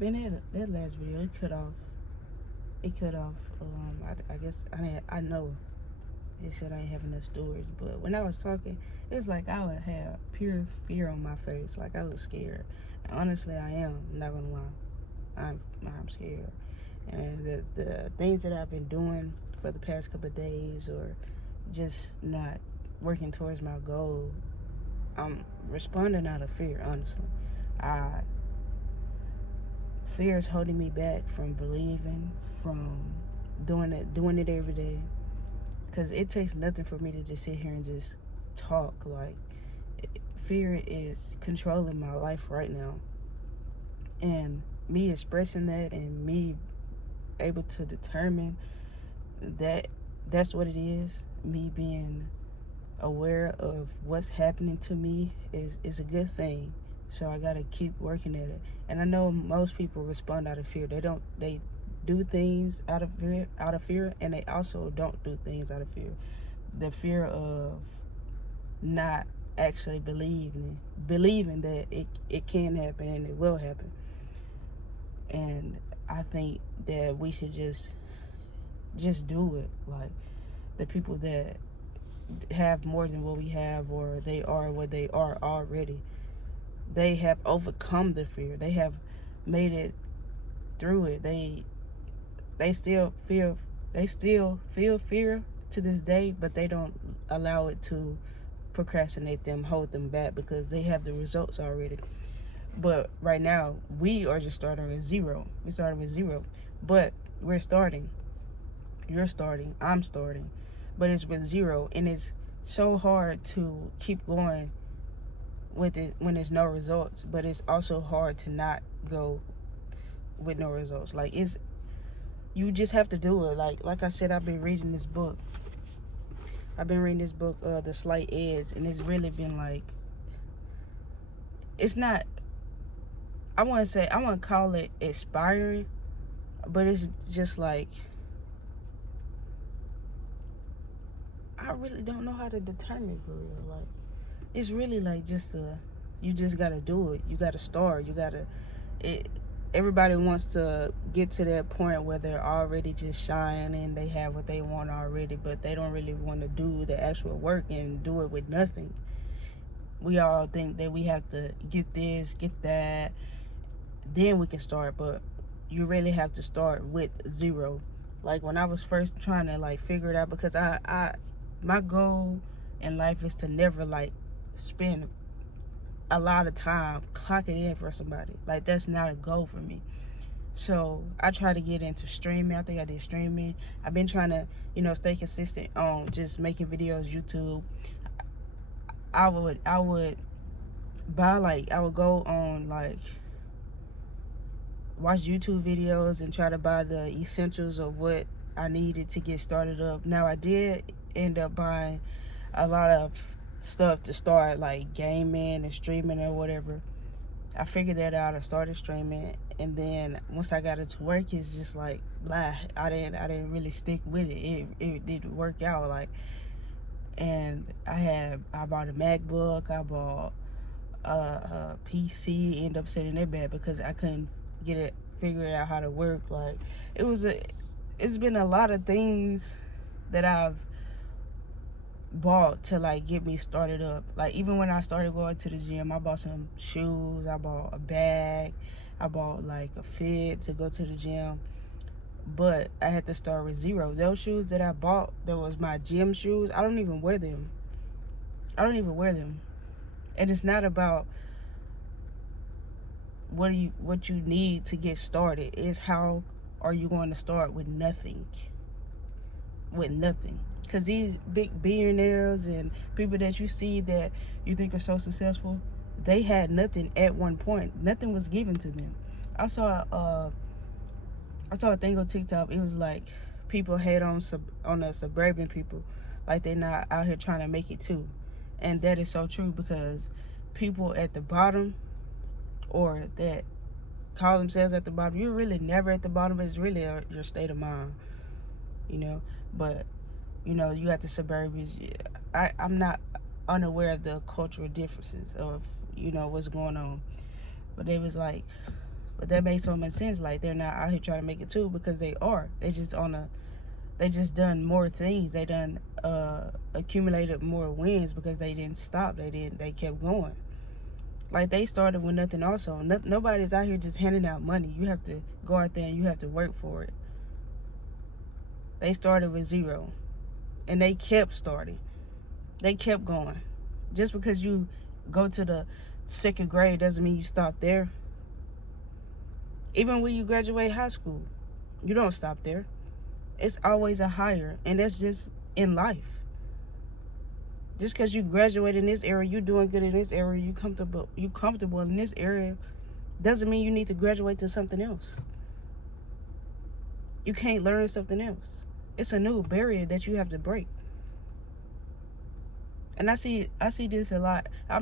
Man, that last video, it cut off. It cut off. I guess I know it said I ain't having enough storage, but when I was talking, it's like I would have pure fear on my face. Like I was scared. And honestly, I am. I'm not gonna lie. I'm scared. And the things that I've been doing for the past couple of days, or just not working towards my goal, I'm responding out of fear. Honestly, I fear is holding me back from believing, from doing it every day. Cause it takes nothing for me to just sit here and just talk. Like fear is controlling my life right now, and me expressing that and me able to determine that that's what it is. Me being aware of what's happening to me is a good thing. So I gotta keep working at it. And I know most people respond out of fear. They do things out of fear, and they also don't do things out of fear. The fear of not actually believing that it can happen and it will happen. And I think that we should just do it. Like the people that have more than what we have, or they are what they are already, they have overcome the fear. They have made it through it. They still feel fear to this day, but they don't allow it to procrastinate them, hold them back, because they have the results already. But right now, we are just starting with zero. We started with zero, but we're starting. You're starting. I'm starting, but it's with zero, and it's so hard to keep going with it when there's no results. But it's also hard to not go with no results. Like you just have to do it. Like I said, I've been reading this book. The Slight Edge, and it's really been like, it's not, I want to call it inspiring, but it's just like, I really don't know how to determine for real. Like, it's really like you just gotta do it. You gotta start. Everybody wants to get to that point where they're already just shining, they have what they want already, but they don't really want to do the actual work and do it with nothing. We all think that we have to get this, get that, then we can start, but you really have to start with zero. Like when I was first trying to like figure it out, because my goal in life is to never like spend a lot of time clocking in for somebody. Like that's not a goal for me. So I try to get into streaming. I think I did streaming. I've been trying to, stay consistent on just making videos, YouTube. I would go on like watch YouTube videos and try to buy the essentials of what I needed to get started up. Now I did end up buying a lot of stuff to start, like gaming and streaming or whatever. I figured that out. I started streaming, and then once I got into work, it's just like blah. I didn't really stick with it. It didn't work out. Like, and I bought a MacBook. I bought a PC. Ended up setting it back because I couldn't figure it out how to work. Like, it's been a lot of things that I've bought to like get me started up. Like even when I started going to the gym, I bought some shoes, I bought a bag, I bought like a fit to go to the gym. But I had to start with zero. Those shoes that I bought, that was my gym shoes, I don't even wear them. And it's not about what you need to get started. It's how are you going to start with nothing. Because these big billionaires and people that you see that you think are so successful, they had nothing at one point. Nothing was given to them. I saw a thing on TikTok. It was like people hate on the suburban people, like they're not out here trying to make it too. And that is so true, because people at the bottom, or that call themselves at the bottom, you're really never at the bottom. It's really your state of mind, But you got the suburbies. I'm not unaware of the cultural differences of what's going on, but they was like, But that makes so much sense. Like, they're not out here trying to make it too, because they are. They just done more things. They done accumulated more wins because they didn't stop. They kept going. Like, they started with nothing also. Nobody's out here just handing out money. You have to go out there and you have to work for it. They started with zero. And they kept starting. They kept going. Just because you go to the 2nd grade doesn't mean you stop there. Even when you graduate high school, you don't stop there. It's always a higher. And that's just in life. Just because you graduate in this area, you doing good in this area, you comfortable in this area, doesn't mean you need to graduate to something else. You can't learn something else. It's a new barrier that you have to break. And I see this a lot.